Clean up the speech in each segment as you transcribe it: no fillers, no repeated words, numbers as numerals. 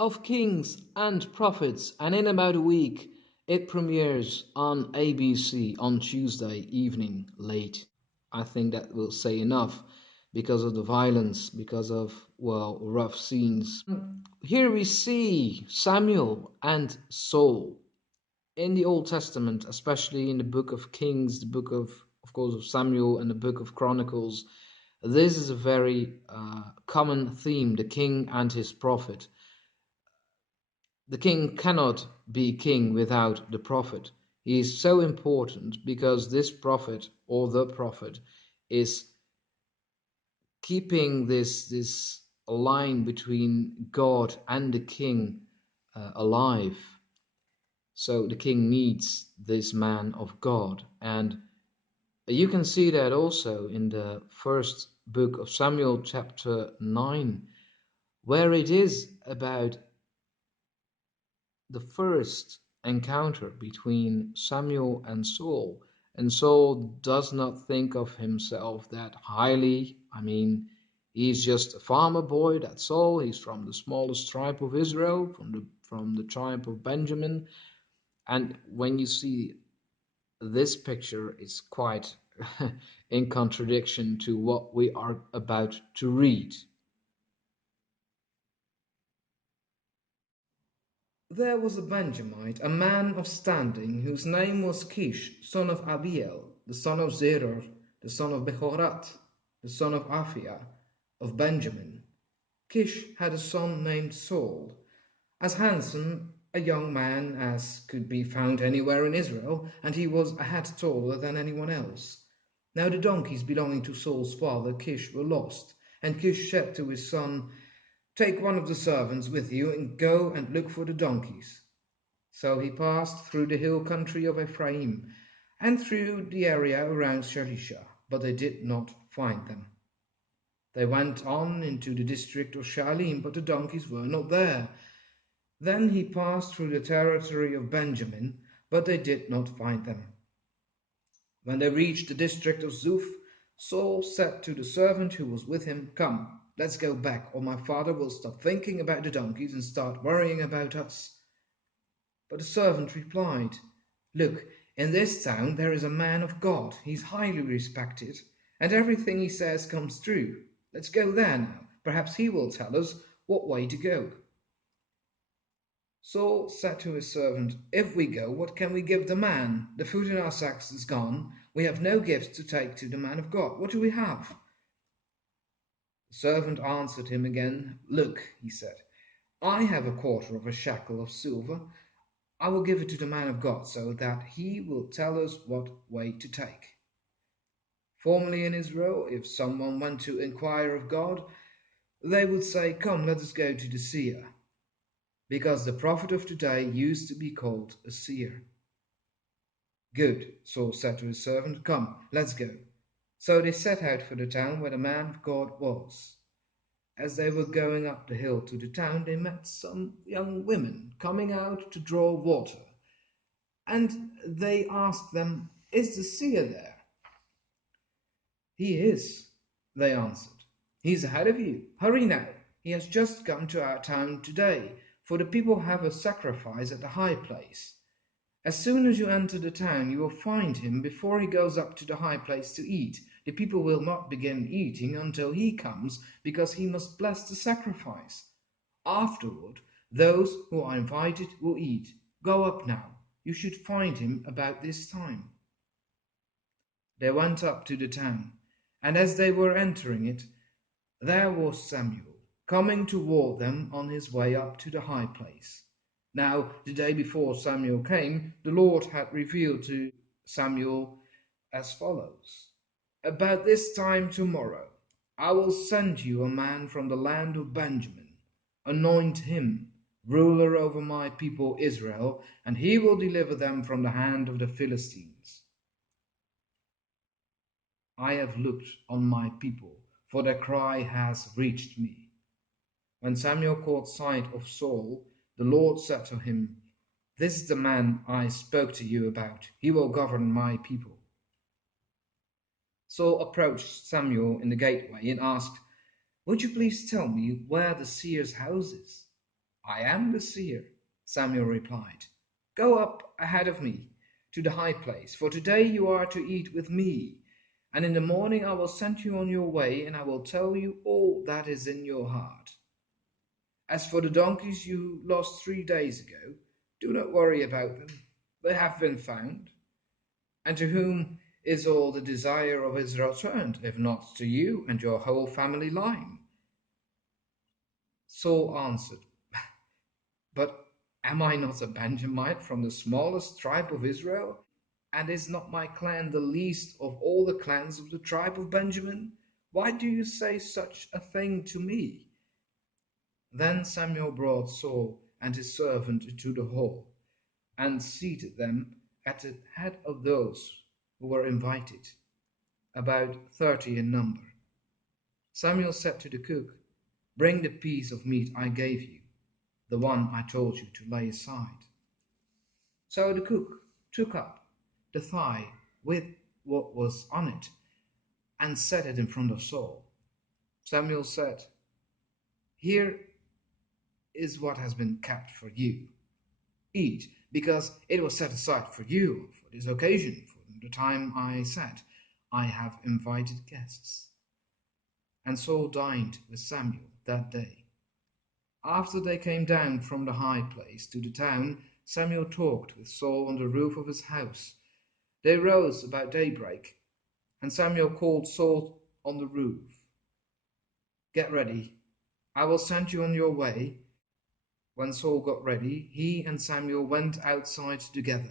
of Kings and Prophets, and in about a week it premieres on ABC on Tuesday evening late. I think that will say enough because of the violence, because of, well, rough scenes. Here we see Samuel and Saul in the Old Testament, especially in the book of Kings, the book of course, of Samuel, and the book of Chronicles. This is a very common theme, the king and his prophet. The king cannot be king without the prophet. He is so important because this prophet, or the prophet, is keeping this line between God and the king alive. So the king needs this man of God. And you can see that also in the first book of Samuel, chapter 9, where it is about the first encounter between Samuel and Saul. And Saul does not think of himself that highly. I mean, he's just a farmer boy, that's all. He's from the smallest tribe of Israel, from the tribe of Benjamin. And when you see this picture, it's quite in contradiction to what we are about to read. There was a Benjamite, a man of standing, whose name was Kish, son of Abiel, the son of Zeror, the son of Bechorat, the son of Aphiah, of Benjamin. Kish had a son named Saul, as handsome a young man as could be found anywhere in Israel, and he was a head taller than anyone else. Now the donkeys belonging to Saul's father Kish were lost, and Kish said to his son, "Take one of the servants with you and go and look for the donkeys." So he passed through the hill country of Ephraim and through the area around Shalisha, but they did not find them. They went on into the district of Shaalim, but the donkeys were not there. Then he passed through the territory of Benjamin, but they did not find them. When they reached the district of Zuph, Saul said to the servant who was with him, "Come, let's go back, or my father will stop thinking about the donkeys and start worrying about us." But the servant replied, "Look, in this town there is a man of God. He's highly respected, and everything he says comes true. Let's go there now. Perhaps he will tell us what way to go." Saul said to his servant, "If we go, what can we give the man? The food in our sacks is gone. We have no gifts to take to the man of God. What do we have?" The servant answered him again. "Look," he said, "I have a quarter of a shekel of silver. I will give it to the man of God so that he will tell us what way to take." Formerly in Israel, if someone went to inquire of God, they would say, "Come, let us go to the seer," because the prophet of today used to be called a seer. "Good," Saul said to his servant, "come, let's go." So they set out for the town where the man of God was. As they were going up the hill to the town, they met some young women coming out to draw water. And they asked them, "Is the seer there?" "He is," they answered. "He's ahead of you. Hurry now. He has just come to our town today, for the people have a sacrifice at the high place. As soon as you enter the town, you will find him before he goes up to the high place to eat. The people will not begin eating until he comes, because he must bless the sacrifice. Afterward, those who are invited will eat. Go up now. You should find him about this time." They went up to the town, and as they were entering it, there was Samuel coming toward them on his way up to the high place. Now, the day before Samuel came, the Lord had revealed to Samuel as follows: "About this time tomorrow, I will send you a man from the land of Benjamin. Anoint him ruler over my people Israel, and he will deliver them from the hand of the Philistines. I have looked on my people, for their cry has reached me." When Samuel caught sight of Saul, the Lord said to him, "This is the man I spoke to you about. He will govern my people." Saul approached Samuel in the gateway and asked, "Would you please tell me where the seer's house is?" I am the seer, Samuel replied. Go up ahead of me to the high place, for today you are to eat with me. And in the morning I will send you on your way, and I will tell you all that is in your heart. As for the donkeys you lost 3 days ago, do not worry about them. They have been found. And to whom is all the desire of Israel turned, if not to you and your whole family line? Saul answered, But am I not a Benjamite from the smallest tribe of Israel? And is not my clan the least of all the clans of the tribe of Benjamin? Why do you say such a thing to me? Then Samuel brought Saul and his servant into the hall, and seated them at the head of those who were invited, about 30 in number. Samuel said to the cook, Bring the piece of meat I gave you, the one I told you to lay aside. So the cook took up the thigh with what was on it and set it in front of Saul. Samuel said, Here is what has been kept for you. Eat, because it was set aside for you for this occasion, for the time I said, I have invited guests. And Saul dined with Samuel that day. After they came down from the high place to the town, Samuel talked with Saul on the roof of his house. They rose about daybreak, and Samuel called Saul on the roof. Get ready, I will send you on your way. When Saul got ready, he and Samuel went outside together.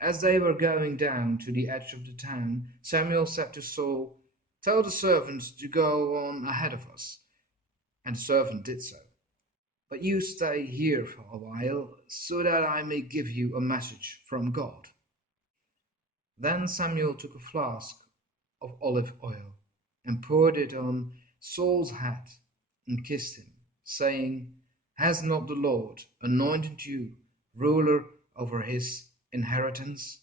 As they were going down to the edge of the town, Samuel said to Saul, Tell the servant to go on ahead of us. And the servant did so. But you stay here for a while, so that I may give you a message from God. Then Samuel took a flask of olive oil and poured it on Saul's head and kissed him, saying, Has not the Lord anointed you ruler over his inheritance?